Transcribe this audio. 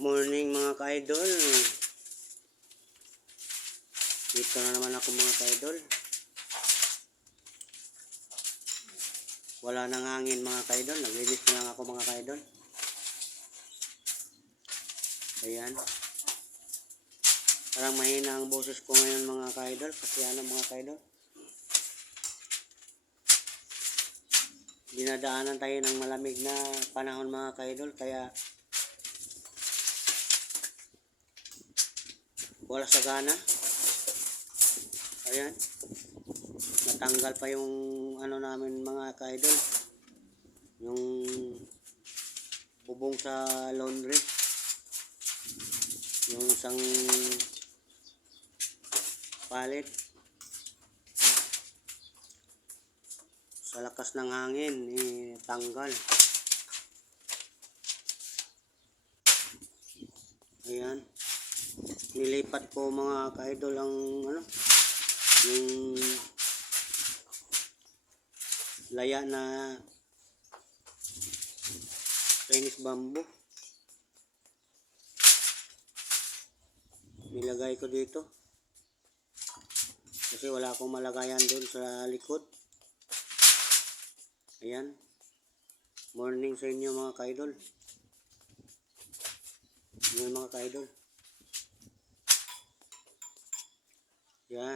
Morning mga ka-idol. Dito na naman ako mga ka-idol. Wala nang hangin mga ka-idol. Naglinis na lang ako mga ka-idol. Ayan. Parang mahina ang boses ko ngayon mga ka-idol. Kasi ano mga ka-idol, dinadaanan tayo ng malamig na panahon mga ka-idol. Kaya wala sa gana. Ayan. Natanggal pa yung ano namin mga ka-idol, yung bubong sa laundry, yung isang palit. Sa lakas ng hangin tanggal. Ayan. Nilipat ko mga ka-idol ang ano, yung laya na Chinese bamboo. Nilagay ko dito kasi wala akong malagayan doon sa likod. Ayan. Morning sa inyo mga ka-idol. Mga ka-idol. Yan.